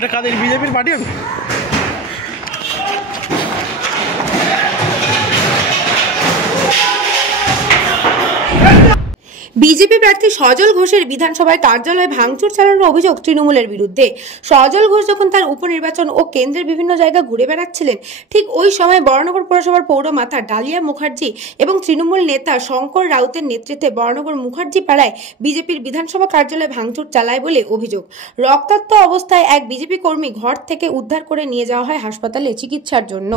এটা কাদের বিজেপির party? BJP প্রার্থী সজল ঘোষের বিধানসভায় কার্যালয়ে ভাঙচুর চালানোর অভিযোগ তৃণমূলের বিরুদ্ধে। সজল ঘোষ যখন তার উপনির্বাচন ও কেন্দ্রের বিভিন্ন জায়গা ঘুরে বেড়াচ্ছিলেন, ঠিক ওই সময় বরানগর পৌরসভার পৌরমাতা ডালিয়া মুখার্জি এবং তৃণমূল নেতা শঙ্কর রাউতের নেতৃত্বে বরানগর মুখার্জি পাড়ায় বিজেপির বিধানসভা কার্যালয়ে ভাঙচুর চালায় বলে অভিযোগ। রক্তাক্ত অবস্থায় এক বিজেপি কর্মী ঘর থেকে উদ্ধার করে নিয়ে যাওয়া হয় হাসপাতালে চিকিৎসার জন্য।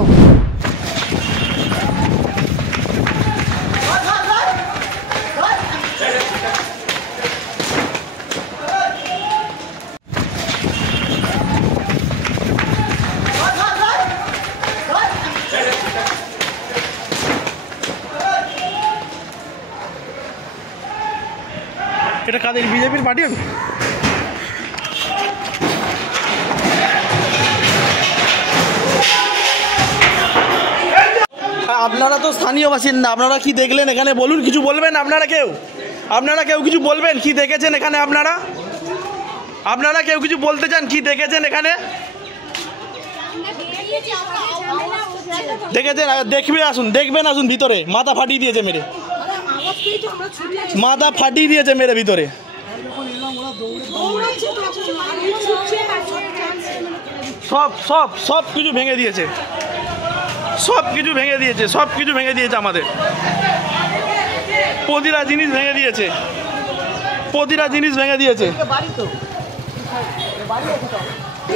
এটা কাদের বিজেপির পার্টি? আপনারা তো স্থানীয় বাসিন্দা, আপনারা কি দেখলেন এখানে বলুন, কিছু বলবেন? আপনারা কেউ কিছু বলবেন? কি দেখেছেন এখানে? আপনারা কেউ কিছু বলতে চান? কি দেখেছেন এখানে? দেখেছেন? দেখবেন আসুন ভিতরে। মাথা ফাটিয়ে দিয়েছে মেরে, ভিতরে। সব কিছু ভেঙে দিয়েছে, সব কিছু ভেঙে দিয়েছে আমাদের। প্রতিটা জিনিস ভেঙে দিয়েছে।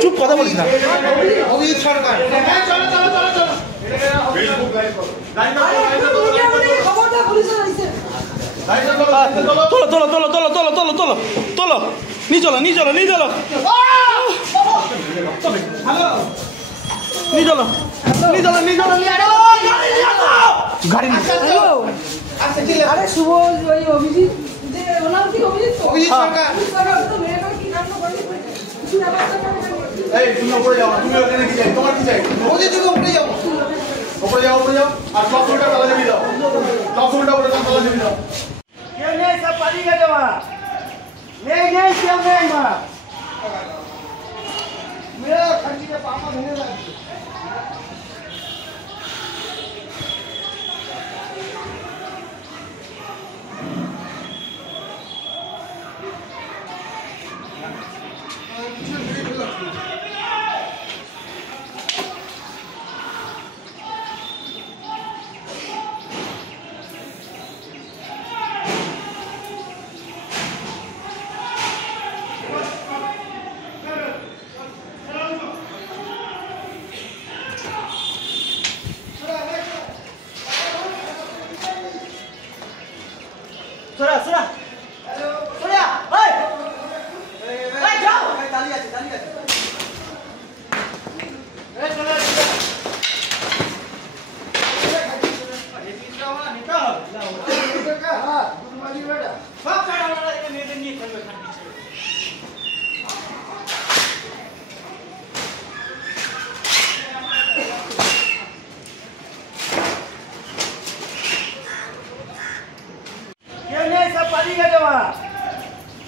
চুপ, কথা বলিস না। তোলো, নিয়ে চলো। গাড়ি আরে শুভ ওই অভিজিৎ যে ওনার কি অভিজিৎ সরকার এই তুমি উপরে যাও, তুমি ওখানে কি চাই? তোমার কি চাই? ওই তুমি উপরে যাও আর ক্লাসরুমটা তালা দিয়ে দাও। ক্লাসরুমটা উপরে তালা দিয়ে দাও। কেউ নেই, সব পালিয়ে গেছে মা। নেই কেউ নেই মা। মেরে খাঁচিতে পামা ভেঙে যাচ্ছে। Surya. Hey! Hey, jao! Dali ache. Hey, Surya. ये तीसरा वाला निकाल। हां, तुम्हारी बेटा। सब साइड वाला ये मेरे नहीं कर बैठा पीछे।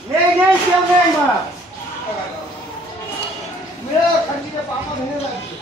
नहीं क्यों नहीं मां मेरा खंडी के पापा धोने लगे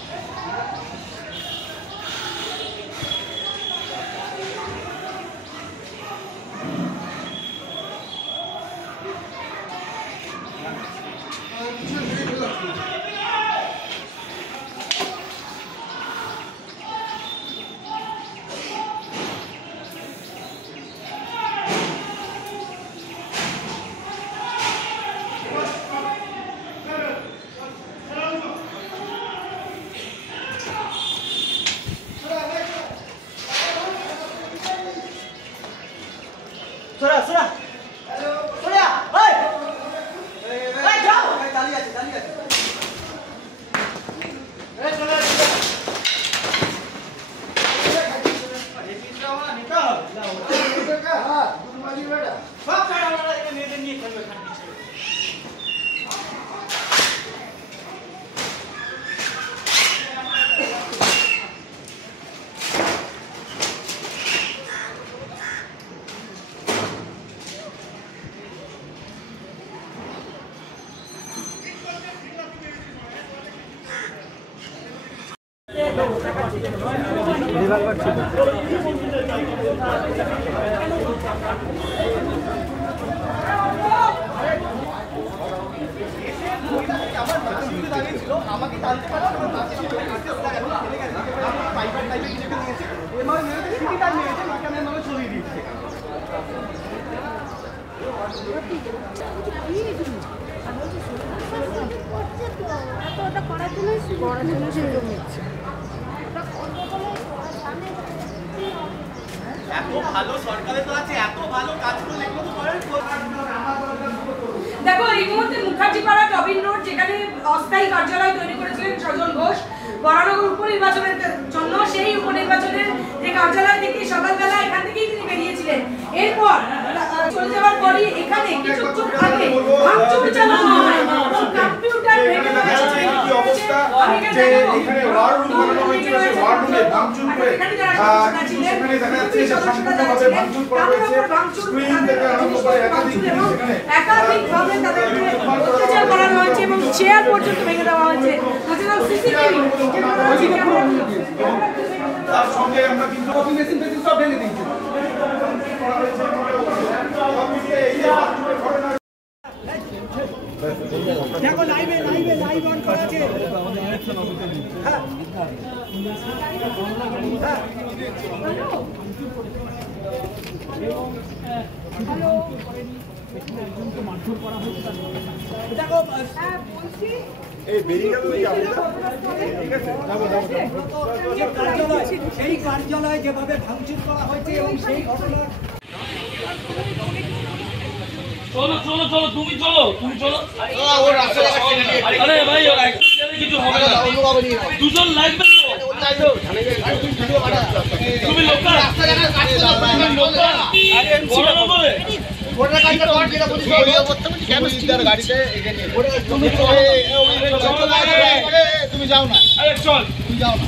দেখো এই মুহূর্তে মুখার্জিপাড়া টবিন রোড যেখানে অস্থায়ী কার্যালয় তৈরি করেছিলেন সজল ঘোষ বরানগর উপনির্বাচনের জন্য, সেই উপনির্বাচনের যে কার্যালয় থেকে সকালবেলা এখান থেকেই তিনি বেরিয়েছিলেন। এরপর চলে যাওয়ার পরই এখানে কিছুক্ষণ আগে ভাঙচুর চালানো হয়, কম্পিউটার ভেঙে দেওয়া হয়েছে। কি অবস্থা যে এখানে ওয়ার রুম বানানো হয়েছিল, সেই ওয়ার রুমে ভাঙচুর করে এখানে দেখা যাচ্ছে যে সম্পূর্ণভাবে ভাঙচুর করা হয়েছে। স্ক্রিন থেকে আরম্ভ করে একাধিকভাবে তাদেরকে অত্যাচার করানো হয়েছে এবং চেয়ার পর্যন্ত ভেঙে দেওয়া হয়েছে। তাছাড়াও সিসিটিভি তার সঙ্গে আমরা কিন্তু কপি মেশিন টেশিন সব ভেঙে দিয়েছি। দেখো লাইভ অন করা আছে। দেখো এই বেরিয়ে গেল সেই কার্যালয় যেভাবে ভাঙচুর করা হয়েছে এবং সেই ঘটনা চলো তুমি চলো আরে ভাই কিছু হবে না, দুজন লাগবে তুমি লোকাল তুমি যাও না, চল তুমি যাও না।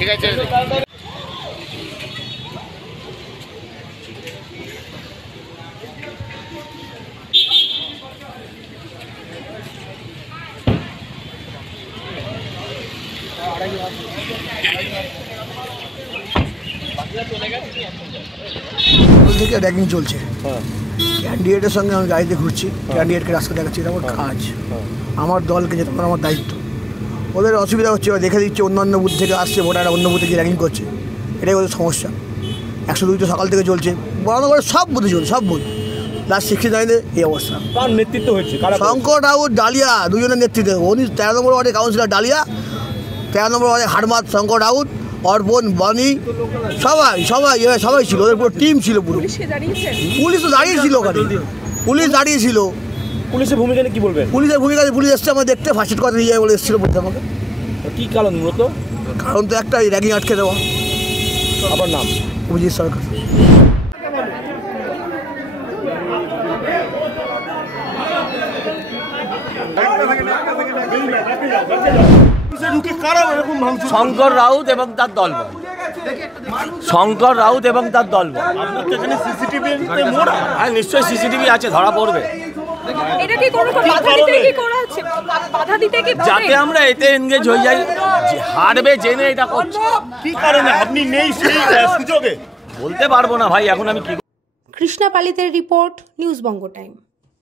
ঠিক আছে থেকে র্যাগিং চলছে। ক্যান্ডিডেটের সঙ্গে আমি গাড়িতে ঘুরছি, ক্যান্ডিডেটকে রাস্তা দেখাচ্ছি, এটা আমার কাজ, আমার দলকে যেতে পারে আমার দায়িত্ব। ওদের অসুবিধা হচ্ছে, ওরা দেখে দিচ্ছে অন্য বুথ থেকে আসছে ভোটাররা, অন্য বুথে গিয়ে র্যাগিং করছে, এটাই ওদের সমস্যা। 102 তো সকাল থেকে চলছে, বরানগরের সব বুথে চলছে, সব বুথ। লাস্ট 69 এই অবস্থা। কার নেতৃত্ব হচ্ছে? শঙ্কর রাউত, ডালিয়া, দুজনের নেতৃত্বে। উনি 13 নম্বর ওয়ার্ডের কাউন্সিলর ডালিয়া, 13 নম্বর ওয়ার্ডের হারমাত শঙ্কর রাউত, অর্পণ, বাণী, সবাই ছিল, ওদের পুরো টিম ছিল পুরো। পুলিশ তো দাঁড়িয়েছিল ওখানে, পুলিশ দাঁড়িয়েছিল। পুলিশের ভূমিকা নিয়ে কি বলবেন? পুলিশের ভূমিকাতে পুলিশ এসছে আমার দেখতে, ফাঁসির কথা নিয়ে যায় বলে এসেছিল বলতে আমাকে। কি কারণ মূলত? কারণ তো একটা, র্যাগিং আটকে দেওয়া। আবার নাম অভিজিৎ সরকার। শঙ্কর রাউত এবং তার দলবল, শঙ্কর রাউত এবং তার দলবল। হ্যাঁ নিশ্চয়ই সিসিটিভি আছে, ধরা পড়বে। এটা কি কোনো বাধা দিতে কি করা হচ্ছে? বাধা দিতে কি যাতে আমরা এতে এনগেজ হয়ে যাই, হারবে জেনে এটা করছে। কি কারণে আপনি নেই সেই সুযোগে? বলতে পারবো না ভাই এখন আমি কি। কৃষ্ণা পালিতের রিপোর্ট, নিউজ বঙ্গ টাইম।